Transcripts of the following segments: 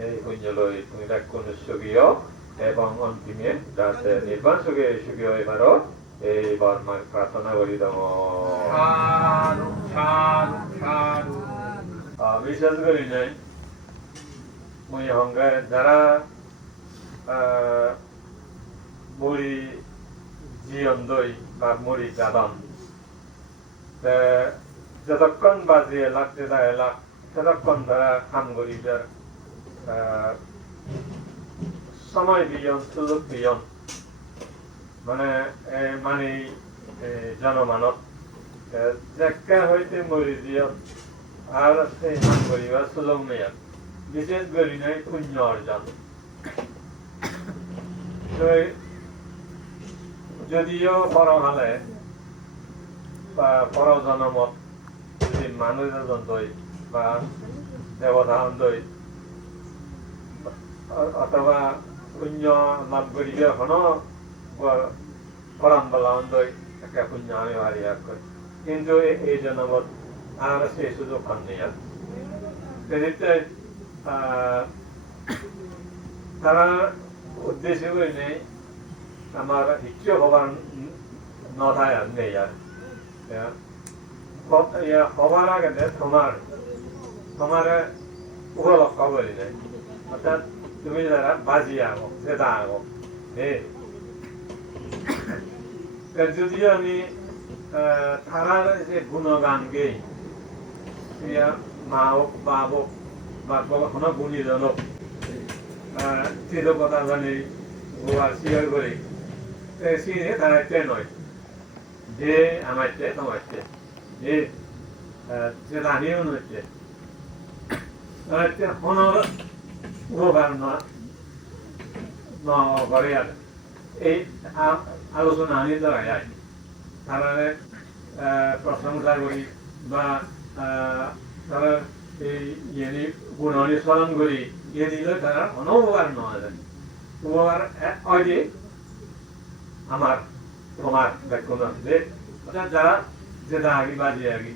না এই পুণ্য লই তুমি কোন সুখীয় এবং অন্তিমে যাতে নির্বাণ সুখে সুখীয় এবারও এই বর্মার প্রার্থনা করি দম সাধু সাধু সাধু বিশ্বাস করি নাই মই হংগে যারা মুড়ি জিয়ন দই বা মুড়ি জাদন যতক্ষণ বাজিয়ে লাগতে যায় লাগ ততক্ষণ তারা করি যার সময় বিয়ন সুযোগ বিয়ন মানে মানে জনমানব যেকা হইতে মরি দিয়ন আর সেই কাম করিবার সুযোগ নেই বিশেষ করি নাই পুণ্য অর্জন যদিও পরহালে বা পরজনমত যদি মানুষ এজন দই, বা দেৱতা দই অথবা লাভ করিবে এখনও পরাম বলা দই একটা পুণ্য আমি হারি করি। কিন্তু এই জনমত আর সেই সুযোগ পান নেই আর তারা উদ্দেশ্য নেই আমার ইচ্ছে হবার নথায় নেই আর হবার আগে তোমার তোমার উপলক্ষ করি নেই অর্থাৎ তুমি যারা বাজি আগো সেটা আগো যদিও আমি থানার যে গুণগান গেই মা হোক বাপ হোক বা কোনো গুণীজন হোক কথা জানি গোয়ার শিয়ার করে সিনে ট্রেন হয় যে তোমার টে যে যে রানিও হনর উপকার না করে আর এই আলোচনা আমি দ্বারা যায় তারা প্রশংসা করি বা তারা এই ইয়ে গুণনি স্মরণ করি। ইয়ে দিলে তারা কোনো উপকার নেওয়া যায় উপকার হয় যে আমার তোমার ব্যাকুণ যে অর্থাৎ যারা যেটা আগে বাজে আগে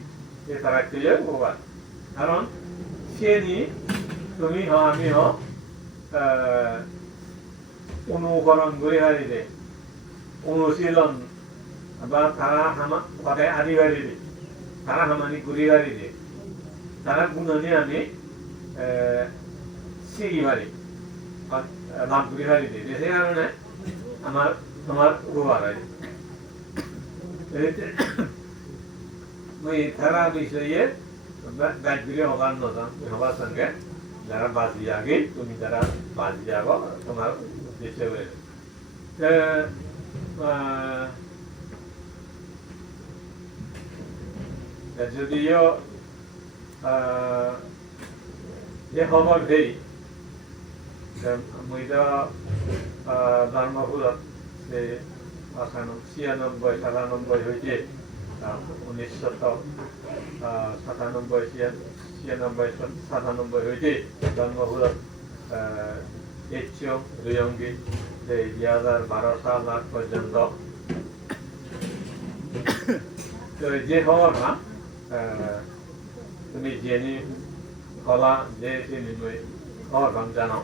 যে তারা পেয়ে উপকার কারণ সে নি, তুমি হ, আমি হ অনুকরণ করে হারিলে অনুশীলন বা তারা হামা সদায় আদি হারিলে তারা হামানি ঘুরি হারিলে তারা গুণনি আমি শিখি পারি লাভ ঘুরি হারিলে সে কারণে আমার তোমার উপকার হয় ওই তারা বিষয়ে ব্যাগগুলি হবার নতুন হবার সঙ্গে যারা বাজি আগে, তুমি যারা বাজি যাব তোমার উদ্দেশ্য হয়ে যদিও যে খবর দেই মই ধর্মপুরত যে ছিয়ানব্বই সাতানব্বই হইতে উনিশশো সাতানব্বই ছিয়ানব্বই সাতানব্বই হইতে জন্মপুরত এইচও দুয়ঙ্গি যে দুই হাজার বারো সাল আগ পর্যন্ত। তো যে খবর না তুমি জেনি কলা, যে চিনি খবর ভাম জানো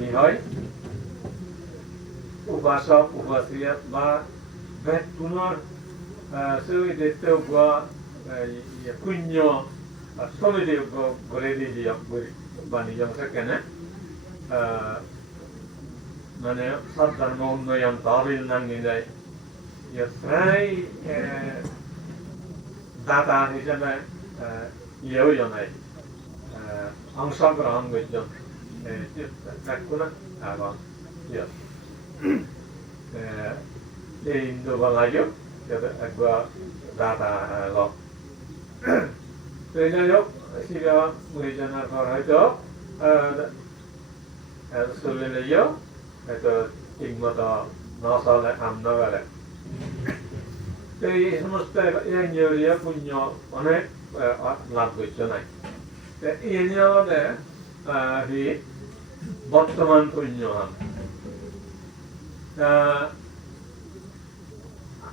হি হয়, উপাসক, উপাসিয়া বা বেদ পুনৰ সমিতিত্ব গোৱা শূন্য সমিতি গঢ়ি দি দিয়ক বা নিজক কেনে মানে সৎ ধর্ম উন্নয়ন তহবিল নাঙ্গি যায় প্ৰায় দাতা হিচাপে ইয়েও জনাই অংশগ্রহণ করছেন কোনো এবং এই হিন্দু বলাইও একবার দাতা লক পর হয়তো চলিলেও হয়তো ঠিক মতো কাম তো এই সমস্ত পুণ্য অনেক লাভ করছে নাই তো বর্তমান পুণ্য তা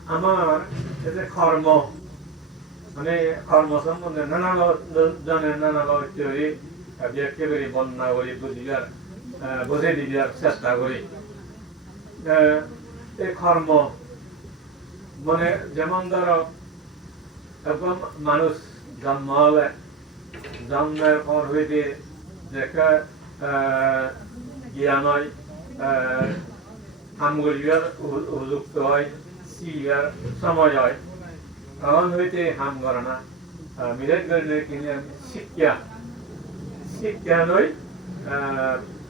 আমার যে কর্ম মানে কর্ম সম্বন্ধে নানা জনের নানা ব্যক্তি করি বর্ণনা করি বুঝিবার বুঝে দিবার চেষ্টা করি এই কর্ম মানে যেমন ধরো এখন মানুষ জন্ম হলে জন্মের পর হইতে দেখা জ্ঞান হয় হামগুলিবার উপযুক্ত হয় সিগার সময় হয়। তখন হইতে হাম করে না মিলেট করে কিনে শিক্ষা শিক্ষা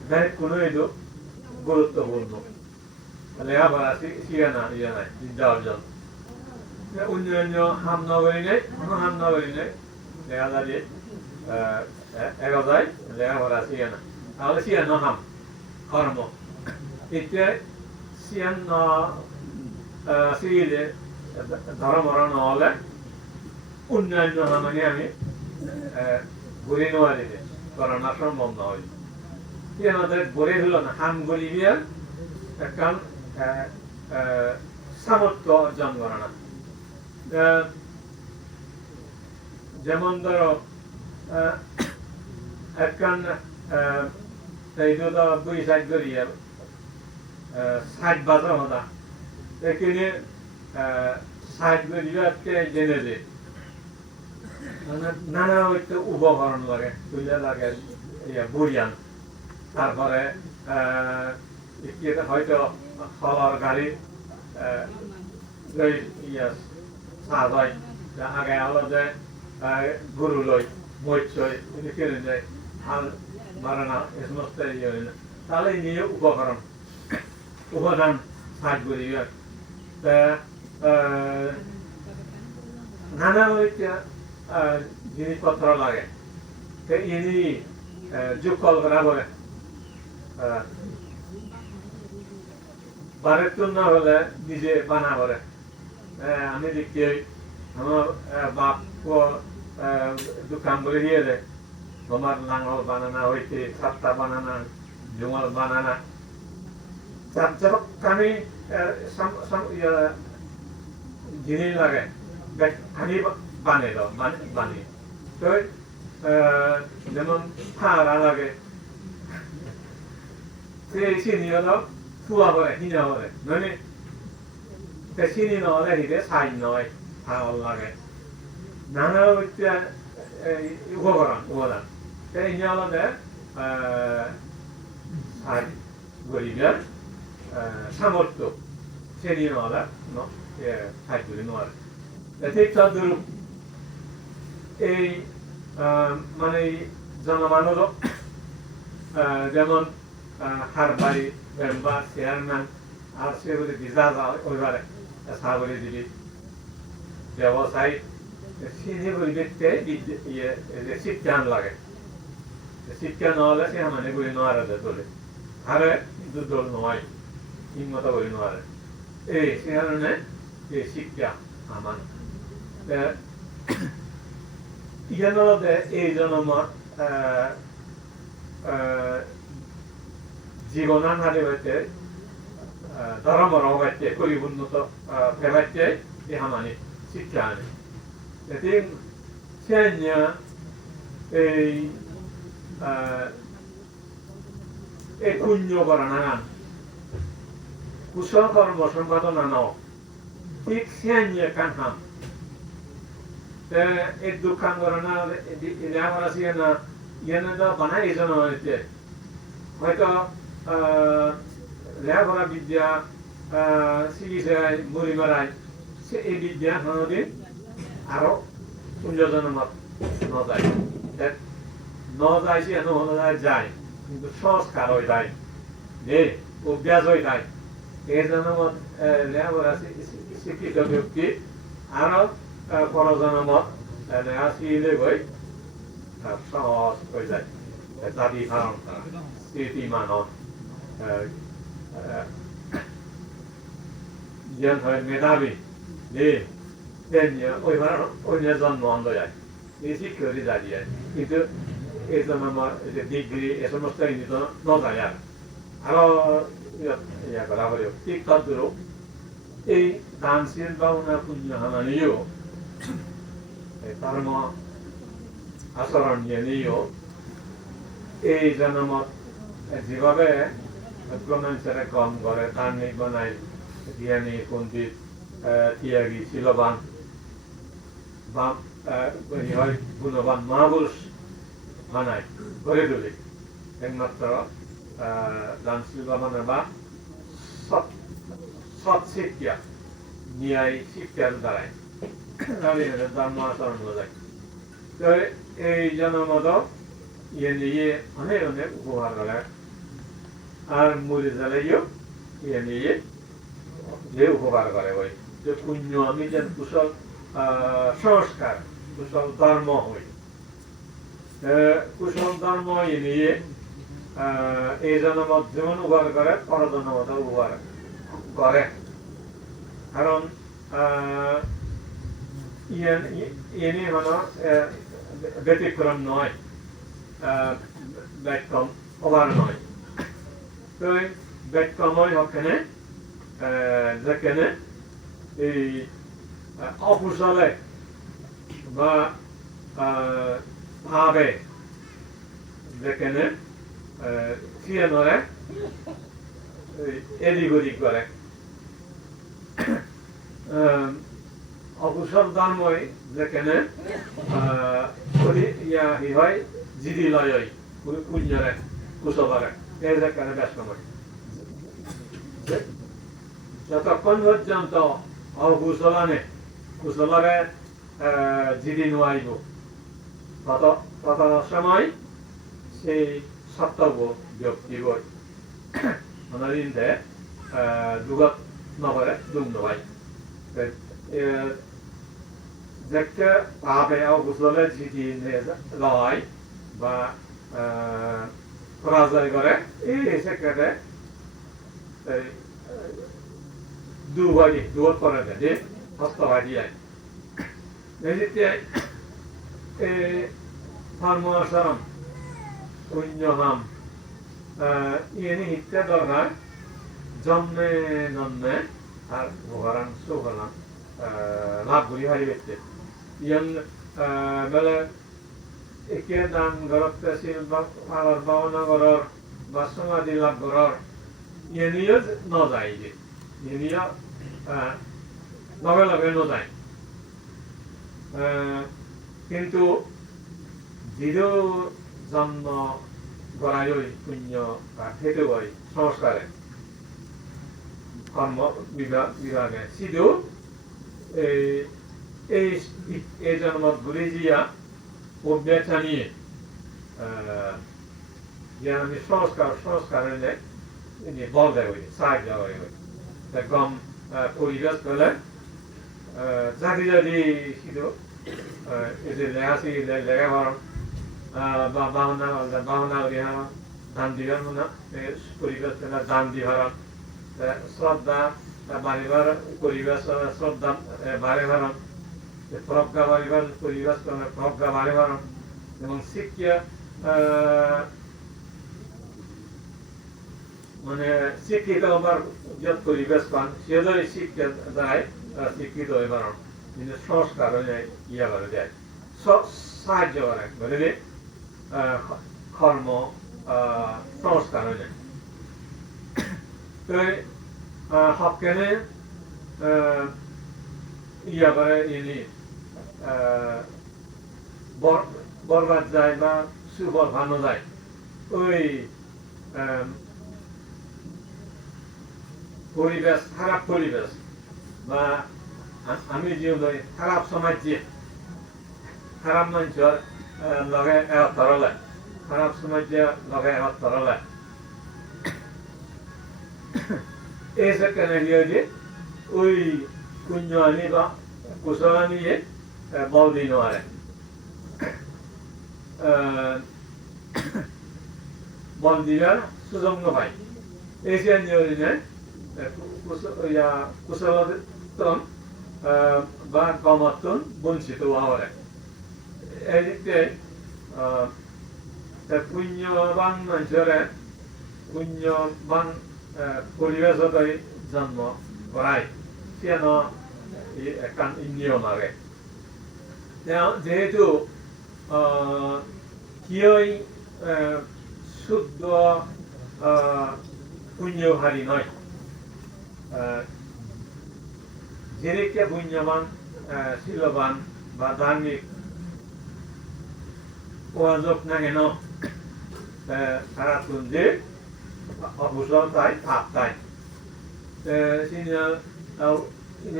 ব্যাংক কোনো এলো গুরুত্বপূর্ণ লেখাপড়া শিখে না ইয়ে নাই বিদ্যা অর্জন অন্যান্য হাম নগরী নেই কোনো হাম নগরী নেই দেখা যায় যে এগারোটায় লেখাপড়া শিখে না তাহলে শিখে হাম কর্ম এতিয়া ন শিখিলে ধর্মর নহলে অন্যান্য মানে আমি ঘুরে দিলে করানো সম্ভব নয় ইয়ে আমাদের গড়ে হলো না হাম গলিবিয়ার একখান সামর্থ্য অর্জন করে না যেমন ধরো একখান আহ, এই তো দুই সাইড করিয়া সাইড বাজার হতা এখানে সাইড করিবাকে জেনে যে মানে নানা উপকরণ লাগে তুলে লাগে ইয়া বুড়িয়ান তারপরে হয়তো হলার গাড়ি ইয়া সাজ হয় আগে হলো যে আহ, গরু লই কিনে যায় হাল মারে ইয়ে তাহলে নিয়ে উপকরণ উপাদান সাজ করি তা নানা জিনিসপত্র লাগে। তো ইনি যোগ কল করা পরে বারের না হলে নিজে বানা করে। আমি দেখি আমার বাপ দোকান করে দিয়ে দেয়। তোমার লাঙল বানানা হইতে সাতটা বানানা জুমাল বানানা। ဒီနေ့လာခဲ့ဒါခဏပါနေတော့ပါနေပါနေဆိုအဲဒါမှဖာလာလာခဲ့စေရှိနေတော့သူ့အပေါ်ညှိနေတော့နည်းနည်းတရှိနေတော့လည်းဒီတဲ့ဆိုင်တော့ဖာလာခဲ့နာနာကျအဲဟောကောင်ဟောတာတဲ့ညလာတဲ့အဲဆိုင်ဝရီကအဲဆမ်မတ်တော့ নহলে চাই করি নোৱাৰে ঠিক তদ্রুপ এই আহ, মানে এই জনমানুষ আহ, যেমন হার বাড়ি মেম্বার চেয়ারম্যান আর সেগুলি ভিসা ওইবারে সাগরি দিবি ব্যবসায়ী এই যে শিক্ষান লাগে শিক্ষা নহলে সে মানে নোৱাৰে যে তোলে হারে কিন্তু দোল নহয় ঠিকমত বই নোৱাৰে এই সেকাৰণে এই শিক্ষা আমাৰ ইয়ানলতে এই জনমত আহ, আহ, জীবনান হারে হইতে ধর্মর হইতে পরিপূর্ণত ফেবাইতে ইহামানি শিক্ষা আনে এতে সেন্য এই আহ, এই পুণ্য করা নাগান কুশল কর্ম সম্পাদনা নাও। ঠিক সেন্য কান হাম তে এই দোকান করে না এটা আমার আছে না ইয়ানে তো বানাই এই জন্য হয়েছে। হয়তো আহ, লেখাপড়া বিদ্যা চিকিৎসায় মুড়ি মারায় সে এই বিদ্যা কোনোদিন আরও উন্নতজনমত নযায়। নযায় সে নযায় যায় কিন্তু সংস্কার হয়ে যায়। যে অভ্যাস হয়ে যায়। এই জনমত শি- শি- শিক্ষিত ব্যক্তি আরও পরজনমত শিখিলে গৈ সহজ হৈ যায়। দাবি ধারণ করা স্মৃতি মানব জ্ঞান হয় মেধাবী যে ওইবার অন্য জন্ম অন্ধ যায় এই শিক্ষাটি দাঁড়িয়ে কিন্তু এই জন্য আমার ডিগ্রি এ সমস্ত কিন্তু ন যায় আর আরও হলে। ঠিক তদ্রু এই দানশীল বা ওনার পুণ্য হানানিও ধর্ম আচরণ নিয়েও, এই জন্মত যেভাবে মানুষেরা কম করে ধার্মিক বানায় জ্ঞানী, পণ্ডিত ত্যাগী, শিলবান, বা গুণবান মহাপুরুষ বানায় গড়ে তোলে। একমাত্র দান শিল্প মানে বা সৎ সৎ শিক্ষা ন্যায় শিক্ষার দ্বারাই তাহলে ধর্ম আচরণ বোঝায় তো এই জন্মত ইয়ে নিয়ে অনেক অনেক উপহার করে আর মরে জ্বালাইও ইয়ে নিয়ে যে উপকার করে ওই যে পুণ্য আমি যেন কুশল আহ, সংস্কার কুশল ধর্ম হই আহ, কুশল ধর্ম ইয়ে নিয়ে এই জন্মত যেমন উপকার করে পর জন্মত উপকার করে। কারণ আহ, ইয়ে- ইয়ে আহ, ব্যতিক্রম নয় ব্যক্তম অবার নয়। তো ব্যক্তময় হখানে যেখানে এই অকুশলে বা ভাবে যেখানে নড়ে এই এদিক ওদিক করে। যেখানে জিদি লয় কুঞ্জরে যেখানে ব্যস্ত হয় যতক্ষণ পর্যন্ত অকুশলানে কুশলরে জিদি নোৱাৰিব তত তত সময় সেই সপ্তব ব্যক্তিবোৰ অনাদিনতে যুগত নকৰে দুখ নপায় যেকে পাপে অকুশলে জিদি লয় বা পরাজয় করে এই সেক্ষেত্রে দুবারি দুবত করে দেয় যে হস্তবাদী আয় যেতিয়া এই ধর্ম আচরণ পুণ্যহাম ইয়ে হিত্যা দরকার জন্মে জন্মে আর ভগবান সুভরান লাভ করি হারি ব্যক্তি ইয়ান বেলে একে দান ঘৰত পেছিল বা পালৰ পাওনা ঘৰৰ বা সমাধি লাভ ঘৰৰ। ইয়েনিও নযায় যে। ইয়েনিও লগে লগে নযায়। আহ, কিন্তু যিটো জন্ম গড়াই পুণ্য বা হয় সংস্কারে কর্ম বিভাগ সিধু এই এই জন্মত ঘুরে দিয়া অভ্যাসা নিয়ে যে আমি সংস্কার সংস্কারের বল দেয় ওই সাহায্য হয় ওই গম পরিবেশ করলে জাতি জাতি সিধু এই যে লেহাসি লেগা মনে বাড়ে ভারণ প্রজ্ঞা বাড়িবার পরিবেশ প্রজ্ঞা বাড়ে ভারণ এবং শিক্ষা মানে শিক্ষিত হবার যে পরিবেশ পান সেজন্য শিক্ষা দ্বারাই শিক্ষিত হয়ে পারেন কিন্তু সংস্কার হয়ে যায় ইয়া করে যায় স- সাহায্য করে কর্ম সংস্কার হয়ে যায়। তো আহ, ইয়া করে ইনি বরবাদ যায় বা সুফল ভানো যায়। ওই পরিবেশ খারাপ পরিবেশ বা আমি যে খারাপ সমাজ যে খারাপ মানুষের আহ, লগে এহত তরলে খারাপ সমাজ যে লগে এহত তরলে এই সেখানে গিয়ে যে ওই পুণ্য আনি বা কুশল আনিয়ে বল দিন আরে মন্দিরের সুযোগ্য পাই এশিয়ান ইউনিয়নে কুশলতন বা কমতন বঞ্চিত হওয়া হয় এদিকে পুণ্যবান মানুষের পুণ্যবান পরিবেশতই জন্ম করায় কেন একখান নিয়ম আগে যেহেতু কিয়ই শুদ্ধ পুণ্যহারী নয় যেদিকে পুণ্যবান শিলবান বা ধার্মিক ওয়াজক না কেন তারা তুলছে অকুশল তাই পাপ তাই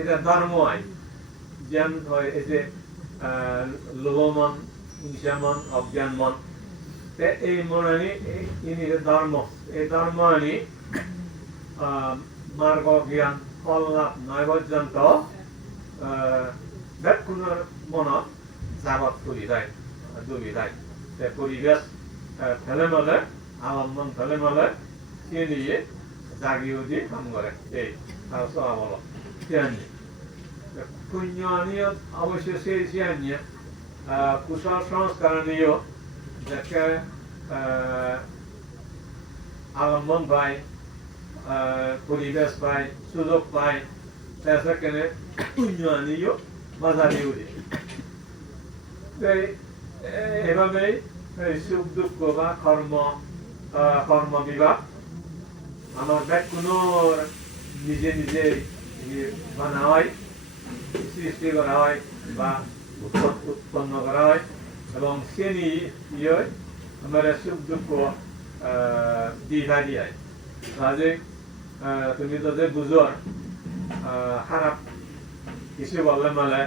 এটা ধর্ম আই জ্ঞান হয়, এই যে লোভমন, হিংসামন অজ্ঞান মন এই মনানি ইনি ধর্ম, এই ধর্ম আনি মার্গ জ্ঞান ফল লাভ নয় পর্যন্ত বেকুণর মনত জাগত করি দেয় ডুবি দেয়। পরিবেশ ফেলে মেলে আলম্বন ফেলে মেলে সে নিয়ে জাগিয়ে দিয়ে কাম করে। এই, তার স্বভাব সিয়ানি পুণ্য নিয়ে অবশ্য সেই সিয়ানি কুশল সংস্কার নিয়েও যাকে আলম্বন পায় পরিবেশ পায়, সুযোগ পায় সেখানে পুণ্য নিয়েও বাজারে উঠে। এভাবেই সুখ, দুঃখ বা কর্ম কর্ম বিভাগ আমার ব্যাগ কোনো নিজে নিজে বানা হয়, সৃষ্টি করা হয় বা উৎপন্ন করা হয় এবং সে নিয়ে ইয়ে আমার সুখ, দুঃখ দিহা দিয়ে কাজে তুমি তাদের বুঝোর খারাপ কিছু বললে মানে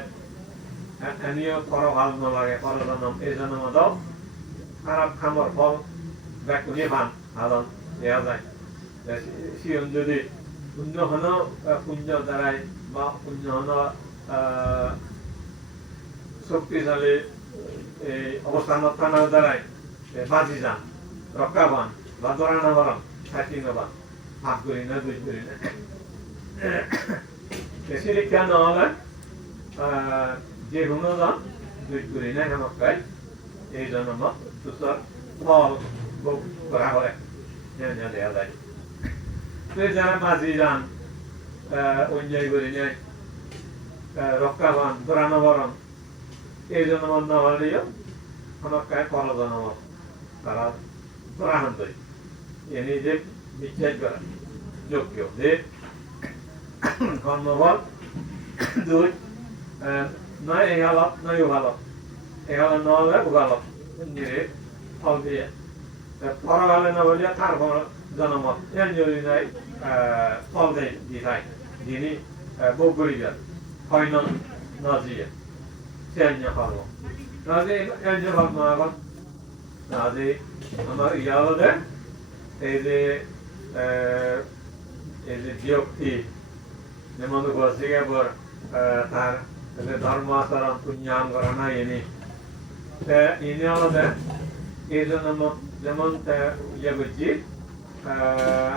আমিও করো ভালো করো জনম এই জনম দাও। খারাপ খামর, ফল ব্যাকুনি ভান হালন দেওয়া যায়। সিয়ন যদি পুণ্য হন পুণ্য দ্বারাই বা পুণ্য হন শক্তিশালী, এই অবস্থানত থানার দ্বারাই বাজি যান, রক্ষা পান, বা দরানা বরং খাটি নবান ভাগ করি না, দুই করি না। শিক্ষা নহলে যে কোনো জন দুই করি না হেমকাই এই জন্ম সুস্থর ফল ভোগ করা হয় দেওয়া যায়। যান অন্যায় করি নেয় রক্ষা পান দরানো বরণ, এই জন্ম নহলেও হেমকাই ফল জন্ম তারা দরাহান তৈরি এনে যে বিশ্বাস করা, যোগ্য যে দুই নয় এগালত নয় উগালত এগালত নহলে উগালত নিরে ফল দিয়ে পরকালে নহলে তারপর জনমত এনজলি নাই ফল দেয় দিথাই যিনি ভোগ করিবেন হয় নজিয়ে সেন্য কর্ম নজে এনজ কর্ম আগত নজে আমার ইয়ালতে এই যে এই যে ব্যক্তি যেমন পর তার ধর্ম আচরণ পুণ্যাম করা না ইনি ইনি আমাদের এই জন্য যেমন ইয়ে করছি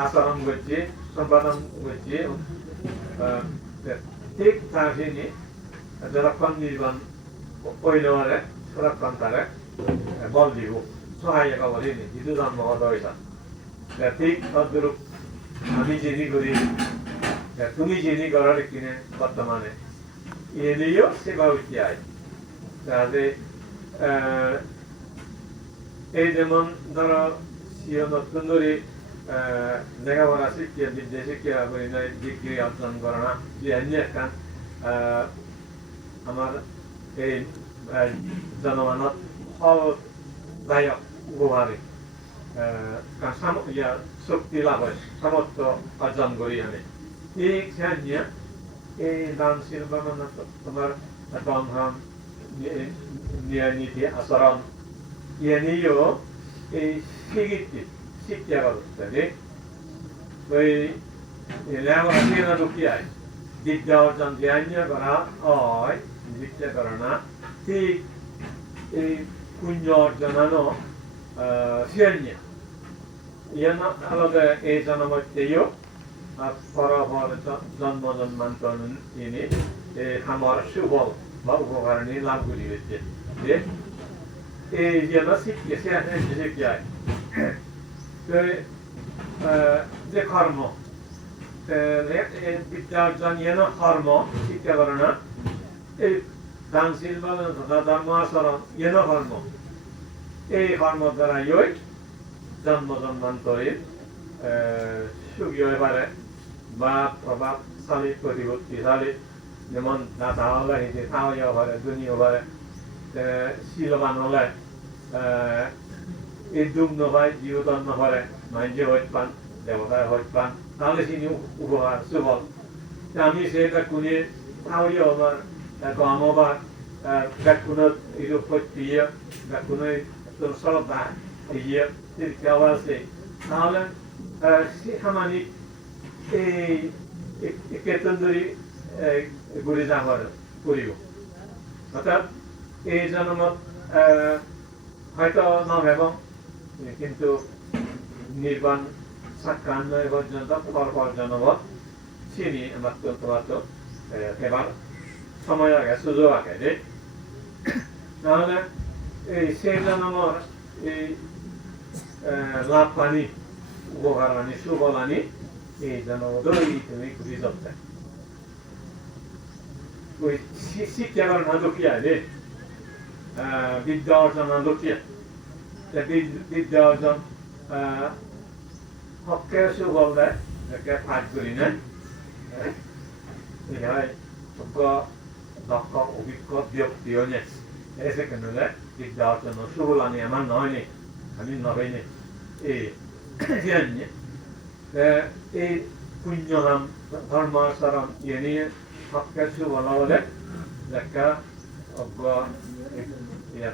আচরণ করছি সম্পাদন করছি ঠিক তার সিনি যতক্ষণ নির্বাণ পরিণামে ততক্ষণ তারে বল দিব সহায়ক বলিনি যিটো জন্মগত হয়েছে ঠিক তদ্রূপ আমি যিনি করি তুমি যিনি করার কিনে এনেও তাহলে এই যেমন ধরো সিও নতুন ধরে লেখাপড়া শিক্ষা বিদ্যা শিক্ষা করি নাই ডিগ্রি অর্জন করে না যে অন্য একটা আমার এই জনমানত ফলদায়ক উপহারে ইয়া শক্তি লাভ হয় সামর্থ্য অর্জন করি আমি এই নিয়ে এই দান শিল্প মানে তোমার বন্ধন নীতি আচরণ ইয়ে নিয়েও এই স্বীকৃতি শিক্ষা অর্জন জ্ঞান করা হয় বিদ্যা করে ঠিক এই পুণ্য অর্জনানো সিয়ান্য ইয়ান আলাদা এই জন্মতেও পরপর জন্ম জন্মান্তর ইনি এই আমার সুবল বা উপকারণী লাভগুলি হচ্ছে যে এই যেন শিখিয়ে সে শিখিয়ায় তো যে কর্ম বিদ্যা অর্জন যেন কর্ম শিক্ষা করে না এই দানশীল বলেন তথা ধর্ম আচরণ যেন কর্ম এই কর্ম দ্বারা ইয় জন্ম জন্মান্তরে সুখী হয়ে পারে বা প্রভাবশালী প্রতিপত্তিশালী যেমন দাতা হলে হিতে খাওয়াইও পারে দুনিও পারে শিলবান হলে এই নপায় জীবতন নপারে মাইন্যে হইত পান, দেবতায় হইত পান, তাহলে তিনি উপহার সুবল আমি সেটা কোনে খাওয়াইও আমার গমবার বেকুনত ইরো পত্তিয়ে বেকুনে তোর সরদা ইয়ে আছে। তাহলে খামানি এই কেতনদরি ঘুরে যাবার করিব অর্থাৎ এই জন্মত হয়তো নয় এবং কিন্তু নির্বাণ সাক্ষান্বয় পর্যন্ত পর পর জন্মত চিনি আমার তো তোমার সময় আগে সুযোগ আগে যে তাহলে এই সেই জন্মর এই লাভ পানি উপকার আনি, সুফল আনি এই জন্মদই তুমি খুবই যত্ন ওই শিক্ষা করেন না দুঃখিয়া রে বিদ্যা অর্জন না দুঃখিয়া বিদ্যা অর্জন হককে সুফল দেয় একে ফাঁক করি না ইহাই যোগ্য দক্ষ অভিজ্ঞ ব্যক্তিও নেই এই সেকেন্ডে বিদ্যা অর্জন সুফল আনি আমার নয় নেই আমি নবেই নেই এই জানি এই পুণ্য নাম ধর্ম আচরণ ইয়ে নিয়ে সব কিছু বলা বলে একটা অজ্ঞ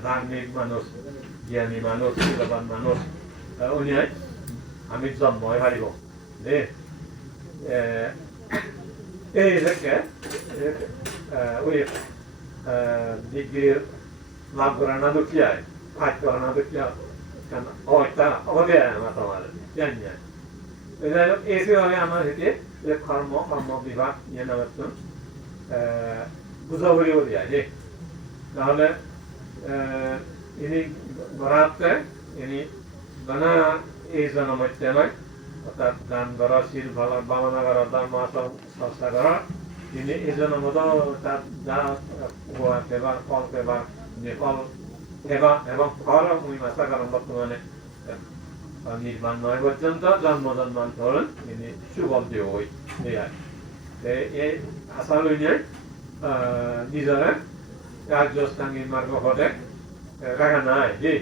ধার্মিক মানুষ জ্ঞানী মানুষ শিলবান মানুষ উনি আমি জন্ম হারিব দে এই থেকে ওই ফাইট করা না দুঃখিয়া অবস্থা অবধি আমার এইভাবে আমার হইতে যে ইয়ে তাহলে ইনি গড়াতে ইনি বানা এই জনমধ্যে নয় অর্থাৎ দান করা শিল ভালো বামনা করা ধর্ম চর্চা করা তিনি এই জনমত তার যা উপহার দেবার ফল দেবার যে ফল দেবা এবং ফল মুই মাসা বর্তমানে নির্মাণ নয় পর্যন্ত জন্ম জন্মান্তরণ তিনি সুবল দিয়ে হই, এই আশা লৈ নিয়ে নিজৰে কাৰ্যস্থাঙ্গী মাৰ্গ সদে ৰাখা নাই দেই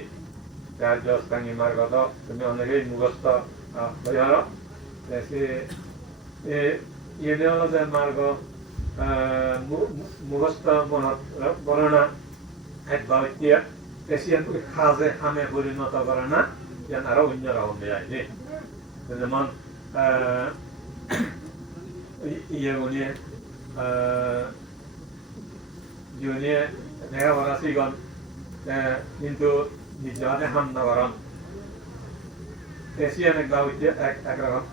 কাৰ্যস্থাঙ্গী মাৰ্গত তুমি অনেকেই মুখস্থ পৰিহাৰ যে মাৰ্গ মুখস্থ মনত বৰ্ণনা একবাৰ এতিয়া সাজে সামে পৰিণত কৰা yanlara oyuncalarım yani. O zaman yegone yegone neye varası igan কিন্তু নিজে হামনা করান এসি অনেক লাভ হচ্ছে এক এক রকম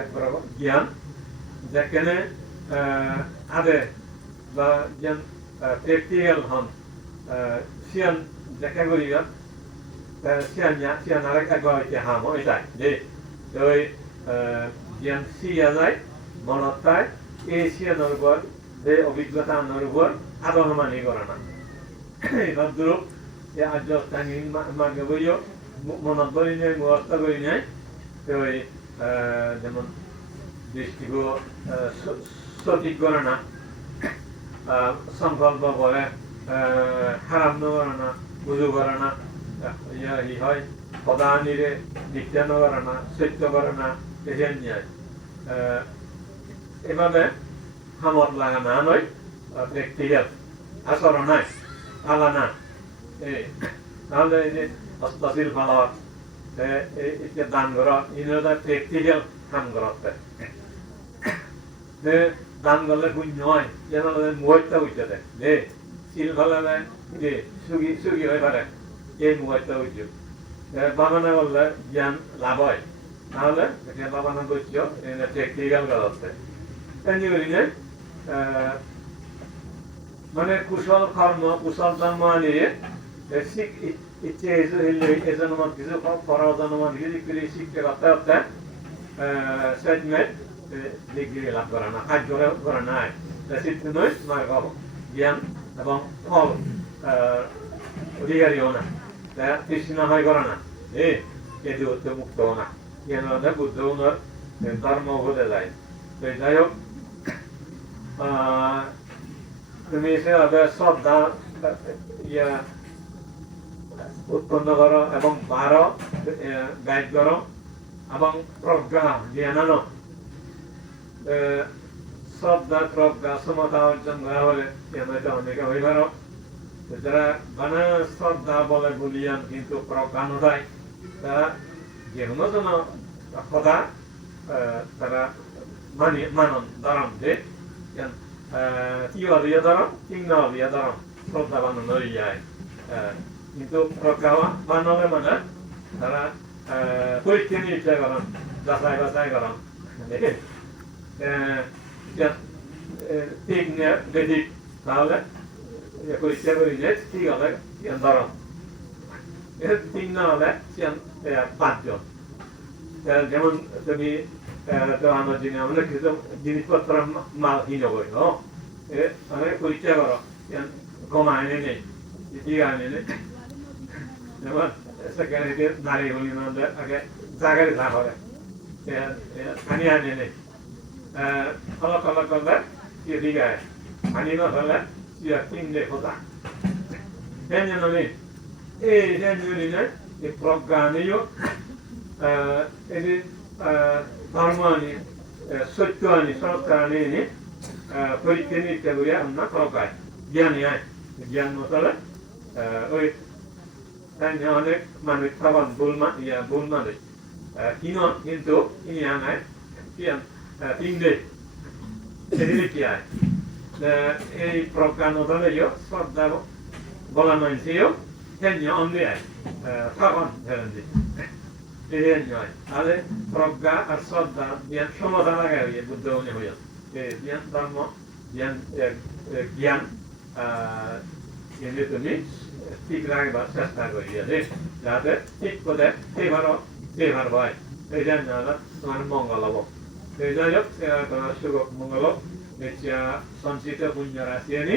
এক বরাবর জ্ঞান যেখানে আদে বা জ্ঞান প্র্যাকটিক্যাল হন সিয়ান দেখা করি sianya sian arek agwa ite hamo itai de doi yang sia nai monotai sia নরবর de অভিজ্ঞতা নরবর আদম করে না এবার দুরূপ এ আজ স্থানীয় মার্গে বইও মনত নেই মুখস্থ করি নেই ওই যেমন দৃষ্টিগো সঠিক করে না সংকল্প বলে খারাপ করে না বুঝু করে ই হয় পদানিরে নিত্যান না সত্য করে না এসেন এভাবে হামত লাগা না নয় ব্যক্তিগত আচরণ নাই আলা না এই তাহলে এই যে অস্তাশীল ফালত এতিয়া দান ঘৰত ইনেও প্ৰেক্টিকেল কাম ঘৰত দে দান গলে শূন্য হয় যেনে মুহূৰ্ত দে চিল ফালে চুগি চুগি হৈ পাৰে এই মোবাইলটা হইল বাবা না বললে জ্ঞান লাভ হয় তাহলে এটা বাবা না করছিল টেকনিক্যাল কাজ আছে তেমনি করি যে মানে কুশল কর্ম কুশল জন্ম নিয়ে ইচ্ছে এজন্মত কিছু পর জন্মত কিছু করে শিখতে করতে করতে সেটমেন্ট ডিগ্রি লাভ করা না কাজ করা নাই সিদ্ধান্ত মার্গ জ্ঞান এবং ফল অধিকারীও না তৃষ্ণা হয় করা না। এটি হচ্ছে মুক্ত না জ্ঞান বুদ্ধ ওনার ধর্ম হতে যায়। যাই হোক তুমি শ্রদ্ধা ইয়া উৎপন্ন করো এবং বারো গাইড করো এবং প্রজ্ঞা জ্ঞান আনো। এ, শ্রদ্ধা প্রজ্ঞা সমতা অর্জন করা হলে জ্ঞানটা অনেকে হয়ে পারো যারা মানে শ্রদ্ধা বলে বলিয়ান কিন্তু প্রজ্ঞা নয় তারা যে কোনো কথা আহ, তারা মানি মানন ধরন যে yan টিওরিয়া ধরন কিংনরিয়া ধরন শ্রদ্ধা বানানো যায়। কিন্তু প্রজ্ঞা বানালে মানে তারা পরীক্ষা নিরীক্ষা করেন যাচাই বাছাই করেন ঠিক বেদিক তাহলে ইয়ান ধরন ঠিক না হলে ইয়ান পাঁচজন যেমন তুমি আমার যিনি আমরা কিছু জিনিসপত্র মাল কিনে করি হ আমাকে পরীক্ষা করো গমা এনে নেই ঠিক আনে নেই যেমন সেখানে নারী বলি আমাদের আগে জায়গায় যা করে পানি আনে নেই অলপ অলপ করলে কি ঠিক আছে পানি না হলে তিনটে খোঁজা সেই জন্য এই সেই জন্য এই প্রজ্ঞা নিয়েও এটি ধর্ম আনি সত্য আনি সংস্কার আনি এনে পরীক্ষা নিরীক্ষা করে আমরা প্রকাশ জ্ঞানী আয় জ্ঞান মতলে ওই তাই অনেক মানুষ খাবার ভুল মান ইয়া ভুল মানুষ এই প্রজ্ঞা মতলেও শ্রদ্ধা বলা মানছেও হেন্য অন্ধে আয় খাবার ধরেন এর নয় তাহলে প্রজ্ঞা আর শ্রদ্ধা জ্ঞান জ্ঞান ধর্ম, জ্ঞান তুমি ঠিক রাখবার চেষ্টা করিয়া দে, যাতে ঠিক পথে সেভারও সেভার হয় এই জন্য তোমার মঙ্গল হব। সেই যাই হোক মঙ্গল হোক। নিশ্চয় সঞ্চিত পুণ্য রাশি আনি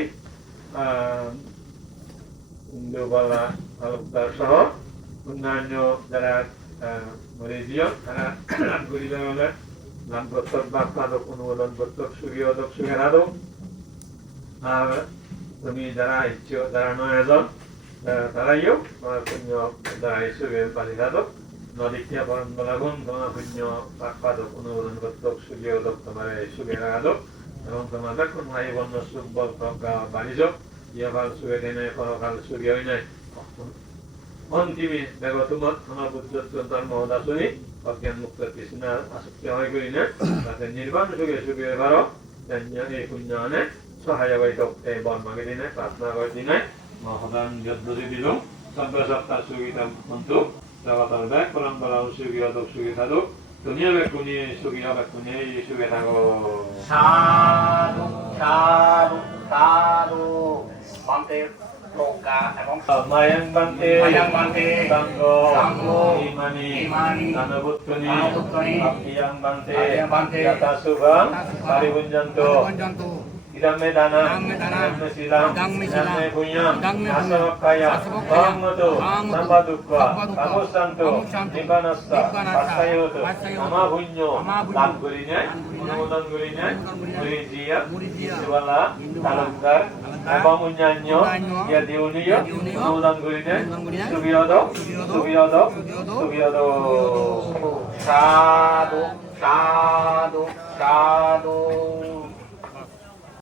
দুবেলা তালুকদার সহ অন্যান্য যারা মরিজিও তারা নাম করিলে হলে নাম প্রত্যক বা পাদক অনুমোদন প্রত্যক সুখী অদক সুখে রাধক আর তুমি যারা ইচ্ছো যারা নয় এজন তারাইও তোমার পুণ্য যারা সুখে পালি রাধক নদীক্ষা পরম বলাগুণ তোমার পুণ্য পাক পাদক অনুমোদন প্রত্যক সুখী অদক তোমার সুখে فمالكم هاي والنصب والبانيزو يفعل سويدين فقال নাই অন্তিমে দেবতমত আমার বুদ্ধ মহদ আসুনি অজ্ঞান মুক্ত কৃষ্ণার আসক্তি হয় করি না তাদের নির্বাণ সুখে সুখে এবারও এই পুণ্যনে সহায় বাই এই বন মাগে দিনে প্রার্থনা করে দিনে মহদান যদ্রতি দিল সব্য সপ্তাহ সুগীতা বন্ধু দেবতার দেখ পরম্পরা সুগী অদক সুগী 999 쪽에 나고 사루 사루 사루 방태 로가 마양 방태 마양 방태 방고 방고 이만이 이만이 나누부토니 나누부토니 앞양 방태 앞양 방태 야타수방 마리군전도 마리군전도 করিনে অনুমোদন করিনে মুরিজিয়া মুরিজিয়া ইন্দুবালা ইন্দুবালা তালুকদার তালুকদার এবং অন্যান্য অন্যান্য ইয়া দেউনিয় ইয়া দেউনিয় অনুমোদন করিনে অনুমোদন করিনে সুবিয়দ সুবিয়দ সুবিয়দ সুবিয়দ সুবিয়দ সাধু সাধু সাধু